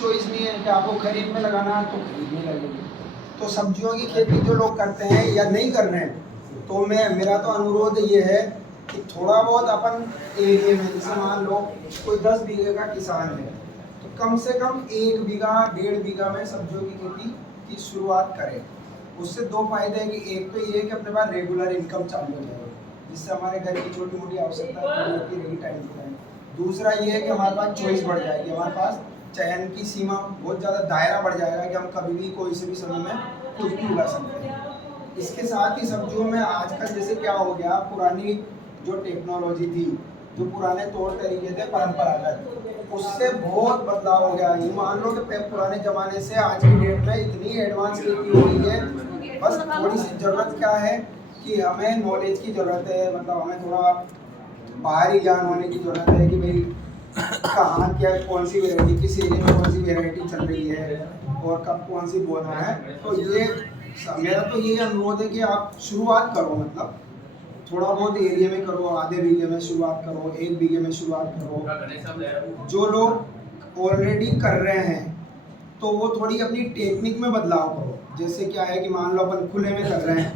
Choice नहीं है कि आपको खरीद में लगाना है तो खरीद में लगेगी। तो सब्जियों की खेती जो लोग करते हैं या नहीं कर रहे हैं, तो मेरा तो अनुरोध ये है कि थोड़ा बहुत अपन एरिया में, जैसे मान लो कोई 10 बीघे का किसान है, तो कम से कम 1 बीघा 1.5 बीघा में सब्जियों की खेती की शुरुआत करें। उससे दो फायदे हैं कि एक तो ये है कि अपने पास रेगुलर इनकम चालू हो जाएगी, जिससे हमारे घर की छोटी मोटी आवश्यकता पूरी होती रहेगी टाइम टू टाइम। दूसरा ये है कि हमारे पास चॉइस बढ़ जाएगी, हमारे पास चयन की सीमा बहुत ज़्यादा, दायरा बढ़ जाएगा कि हम कभी भी कोई से भी समय में कुछ भी उगा सकते हैं। इसके साथ ही सब्जियों में आजकल जैसे क्या हो गया, पुरानी जो टेक्नोलॉजी थी, जो पुराने तौर तरीके थे परंपरागत, उससे बहुत बदलाव हो गया। ये मान लो कि पुराने ज़माने से आज की डेट में इतनी एडवांस खेती हो गई है, बस थोड़ी सी ज़रूरत क्या है कि हमें नॉलेज की ज़रूरत है, मतलब हमें थोड़ा बाहरी ज्ञान होने की ज़रूरत है कि भाई कहाँ क्या कौन सी वेराइटी, किस एरिया में कौन सी वेराइटी चल रही है और कब कौन सी बोना है। तो ये मेरा तो ये अनुरोध है कि आप शुरुआत करो, मतलब थोड़ा बहुत एरिया में करो, आधे बीघे में शुरुआत करो, 1 बीघे में शुरुआत करो। जो लोग ऑलरेडी कर रहे हैं तो वो थोड़ी अपनी टेक्निक में बदलाव करो। जैसे क्या है कि मान लो अपन खुले में कर रहे हैं,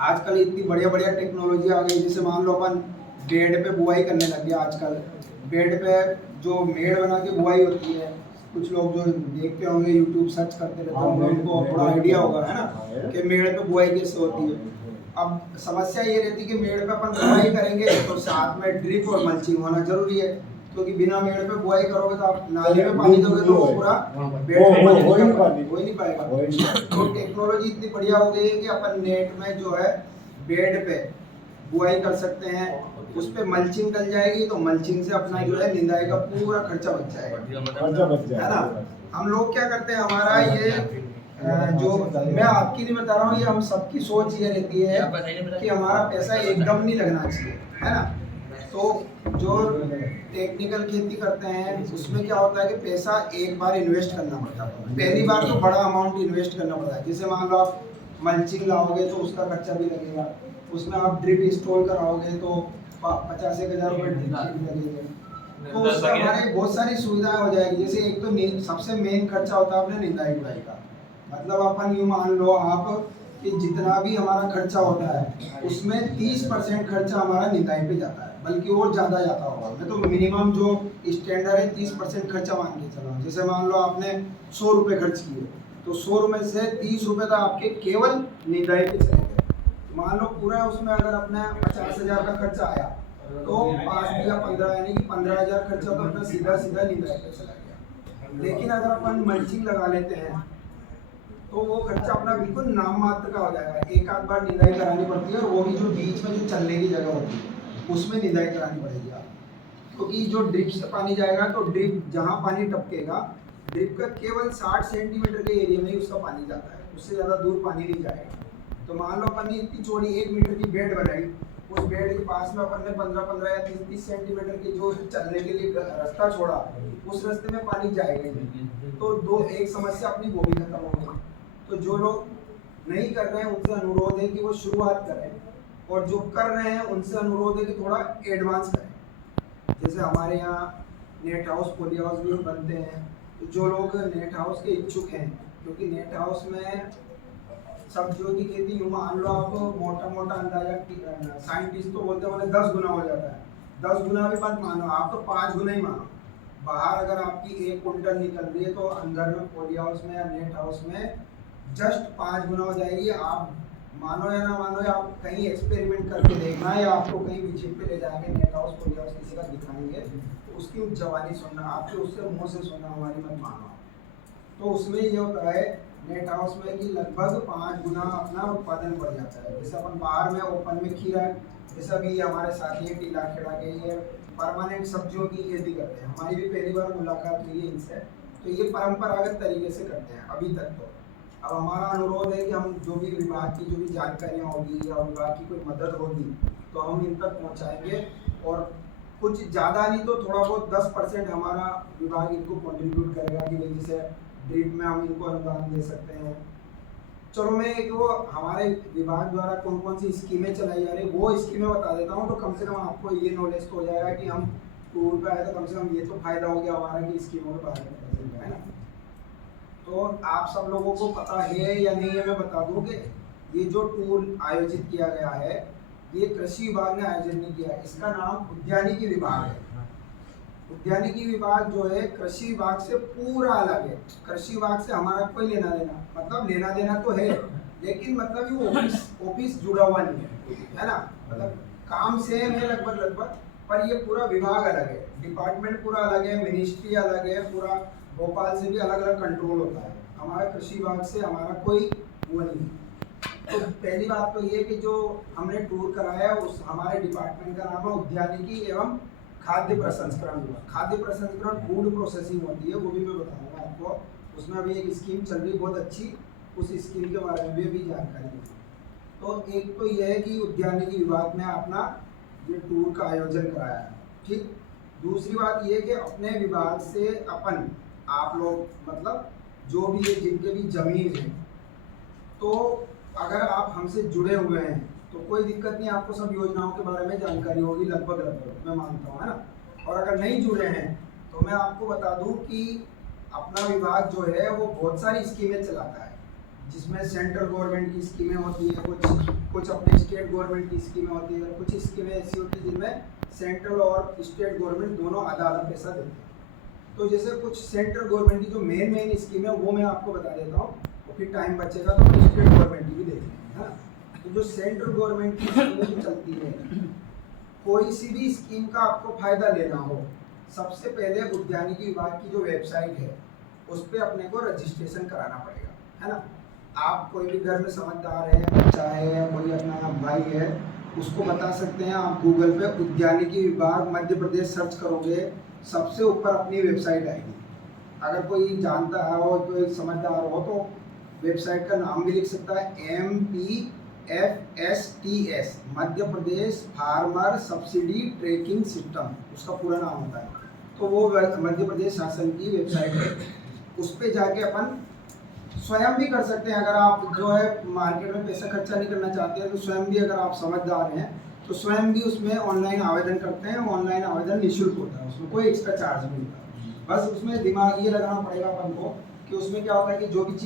आजकल इतनी बढ़िया बढ़िया टेक्नोलॉजी आ गई, जैसे मान लो अपन बेड पे बुआई करने लग गया। आजकल बेड पे जो मेड़ बना के बुआई होती है, कुछ लोग जो देखते होंगे यूट्यूब सर्च करते रहते होंगे, उनको थोड़ा आइडिया होगा है ना कि मेड़ पे बुआई कैसे होती है। अब समस्या ये रहती है कि मेड़ पे अपन बुआई करेंगे तो साथ में ड्रिप और मल्चिंग होना जरूरी है, क्योंकि बिना मेड़ पे बुआई करोगे तो आप नाली में पानी दोगे तो पूरा बेड में पानी हो ही नहीं पाएगा। तो टेक्नोलॉजी इतनी बढ़िया हो गई है कि अपन नेट में जो है बेड पे बुआई कर सकते हैं, उस पे मल्चिंग डल जाएगी तो मल्चिंग से अपना जो है निंदाई का पूरा खर्चा बच जाएगा, है ना। हम लोग क्या करते हैं, हमारा ये जो मैं आपकी नहीं बता रहा हूँ, ये हम सबकी सोच ये रहती है कि हमारा पैसा एकदम नहीं लगना चाहिए, है ना। तो जो टेक्निकल खेती करते हैं उसमें क्या होता है कि पैसा एक बार इन्वेस्ट करना पड़ता है, पहली बार तो बड़ा अमाउंट इन्वेस्ट करना पड़ता है। जैसे मान लो आप मल्चिंग लाओगे तो उसका खर्चा भी लगेगा, उसमें आप ड्रिप इंस्टॉल कराओगे तो 50,000 रुपये ड्रिप भी लगेंगे। तो उससे हमारे बहुत सारी सुविधाएं हो जाएगी। जैसे एक तो सबसे मेन खर्चा होता है अपने निंदाई गुड़ाई का, मतलब अपन यूँ मान लो आप कि जितना भी हमारा खर्चा होता है उसमें 30% खर्चा हमारा निंदाई पे जाता है, बल्कि और ज़्यादा जाता होगा। मैं तो मिनिमम जो स्टैंडर्ड है 30% खर्चा मान के चला। जैसे मान लो आपने 100 रुपये खर्च किए तो 100 रुपये से 30 रुपये तो आपके केवल निंदाई पे चले गए। मान लो पूरा उसमें अगर अपने 50,000 का खर्चा आया तो 5 या 15 यानी कि 15,000 खर्चा तो अपना सीधा सीधा निंदाई पे चला गया। लेकिन अगर अपन मल्चिंग लगा लेते हैं तो वो खर्चा अपना बिल्कुल नाम मात्र का हो जाएगा। एक आध बार निंदाई करानी पड़ती है और वो भी जो बीच में जो चलने की जगह होती है उसमें निंदाई करानी पड़ेगी आप, क्योंकि जो ड्रिप से पानी जाएगा तो ड्रिप जहाँ पानी टपकेगा, ड्रिप का केवल 60 सेंटीमीटर के एरिया में ही उसका पानी जाता है, उससे ज़्यादा दूर पानी नहीं जाएगा। तो मान लो अपन ने इतनी चौड़ी 1 मीटर की बेड बनाई, उस बेड के पास में अपन ने 15 या 30 सेंटीमीटर की जो चलने के लिए रास्ता छोड़ा, उस रास्ते में पानी जाएगा ही। तो एक समस्या अपनी वो भी खत्म हो गई। तो जो लोग नहीं कर रहे हैं उनसे अनुरोध है कि वो शुरुआत करें, और जो कर रहे हैं उनसे अनुरोध है कि थोड़ा एडवांस करें। जैसे हमारे यहाँ नेट हाउस, पॉली हाउस भी बनते हैं, तो जो लोग नेट हाउस के इच्छुक हैं, क्योंकि नेट हाउस में सब्जियों की खेती यूँ मान लो आप मोटा मोटा अंदाजा साइंटिस्ट तो बोलते हैं 10 गुना हो जाता है। 10 गुना भी मत मानो आप, तो 5 गुना ही मानो। बाहर अगर आपकी 1 कुंटल निकल रही है तो अंदर में पॉली हाउस में या नेट हाउस में जस्ट 5 गुना हो जाएगी। आप मानो या ना मानो, या आप कहीं एक्सपेरिमेंट करके देखना है या आपको कहीं विजिट पे ले जाएंगे नेट हाउस पॉली हाउस किसी का दिखाएंगे, तो उसकी जवानी सुनना, आपके उससे मुँह से सुनना, हमारी मत मानो। तो उसमें ये होता है नेट हाउस में कि लगभग 5 गुना अपना उत्पादन बढ़ जाता है। जैसे अपन बाहर में ओपन में खीरा, जैसा भी हमारे साथी है टीला खेड़ा के, ये परमानेंट सब्जियों की खेती करते हैं, हमारी भी पहली बार मुलाकात हुई है इनसे। तो ये परंपरागत तरीके से करते हैं अभी तक। तो अब हमारा अनुरोध है कि हम जो भी विभाग की जो भी जानकारियाँ होगी या विभाग की कोई मदद होगी तो हम इन तक पहुँचाएँगे, और कुछ ज़्यादा नहीं तो थोड़ा बहुत 10% हमारा विभाग इनको कंट्रीब्यूट करेगा कि भाई जैसे ड्रिप में हम इनको अनुदान दे सकते हैं। चलो मैं एक वो हमारे विभाग द्वारा कौन कौन सी स्कीमें चलाई जा रही है वो स्कीमें बता देता हूँ, तो कम से कम आपको ये नॉलेज तो हो जाएगा कि हम टूर पे आए तो कम से कम ये तो फायदा हो गया हमारा कि स्कीमों के बारे में, है ना। तो आप सब लोगों को पता है या नहीं है, मैं बता दूं कि ये जो टूर आयोजित किया गया है ये कृषि विभाग ने आयोजन नहीं किया, इसका नाम उद्यानिकी विभाग है। उद्यानिकी विभाग जो है कृषि विभाग से पूरा अलग है। कृषि विभाग से हमारा कोई लेना देना, मतलब लेना देना तो है लेकिन मतलब ये ऑफिस जुड़ा हुआ नहीं है ना। मतलब काम सेम है लगभग, पर ये पूरा विभाग अलग है, डिपार्टमेंट पूरा अलग है, मिनिस्ट्री अलग है, पूरा भोपाल से भी अलग अलग कंट्रोल होता है। हमारा कृषि विभाग से हमारा कोई वो नहीं है। तो पहली बात तो ये कि जो हमने टूर कराया उस हमारे डिपार्टमेंट का नाम है उद्यानिकी एवं खाद्य प्रसंस्करण विभाग। खाद्य प्रसंस्करण फूड प्रोसेसिंग होती है, वो भी मैं बताऊंगा आपको। उसमें अभी एक स्कीम चल रही बहुत अच्छी, उस स्कीम के बारे में भी जानकारी दी। तो एक तो यह है कि उद्यानिकी विभाग ने अपना ये टूर का आयोजन कराया है, ठीक। दूसरी बात ये कि अपने विभाग से अपन आप लोग मतलब जो भी है जिनके भी जमीन है, तो अगर आप हमसे जुड़े हुए हैं तो कोई दिक्कत नहीं, आपको सब योजनाओं के बारे में जानकारी होगी लगभग मैं मानता हूँ, है ना। और अगर नहीं जुड़े हैं तो मैं आपको बता दूं कि अपना विभाग जो है वो बहुत सारी स्कीमें चलाता है, जिसमें सेंट्रल गवर्नमेंट की स्कीमें होती है, कुछ अपने स्टेट गवर्नमेंट की स्कीमें होती है, कुछ स्कीमें ऐसी होती है जिनमें सेंट्रल और स्टेट गवर्नमेंट दोनों आधा आधा पैसा देते हैं। तो जैसे कुछ सेंट्रल गवर्नमेंट की जो मेन स्कीम है वो मैं आपको बता देता हूँ, और फिर टाइम बचेगा तो स्टेट गवर्नमेंट की भी देख लेंगे, है ना। तो जो सेंट्रल गवर्नमेंट की स्कीमें जो चलती है, कोई सी भी स्कीम का आपको फायदा लेना हो, सबसे पहले उद्यानिकी विभाग की जो वेबसाइट है उस पर अपने को रजिस्ट्रेशन कराना पड़ेगा, है ना। आप कोई भी घर में समझदार है, बच्चा है या कोई अपना भाई है, उसको बता सकते हैं। आप गूगल पे उद्यानिकी विभाग मध्य प्रदेश सर्च करोगे, सबसे ऊपर अपनी वेबसाइट आएगी। अगर कोई जानता है और कोई समझदार हो तो वेबसाइट का नाम भी लिख सकता है, MPFSTS Madhya Pradesh farmer subsidy tracking system, उसका पूरा नाम होता है। तो वो मध्य प्रदेश शासन की वेबसाइट है, उस पर जाके अपन स्वयं भी कर सकते हैं। अगर आप जो है मार्केट में पैसा खर्चा नहीं करना चाहते हैं तो स्वयं भी, अगर आप समझदार हैं तो स्वयं भी उसमें ऑनलाइन आवेदन करते हैं। ऑनलाइन आवेदन निःशुल्क होता है, उसमें कोई एक्स्ट्रा चार्ज नहीं होता। बस उसमें दिमाग ये लगाना पड़ेगा अपन को कि उसमें क्या होता है कि जो भी चीज़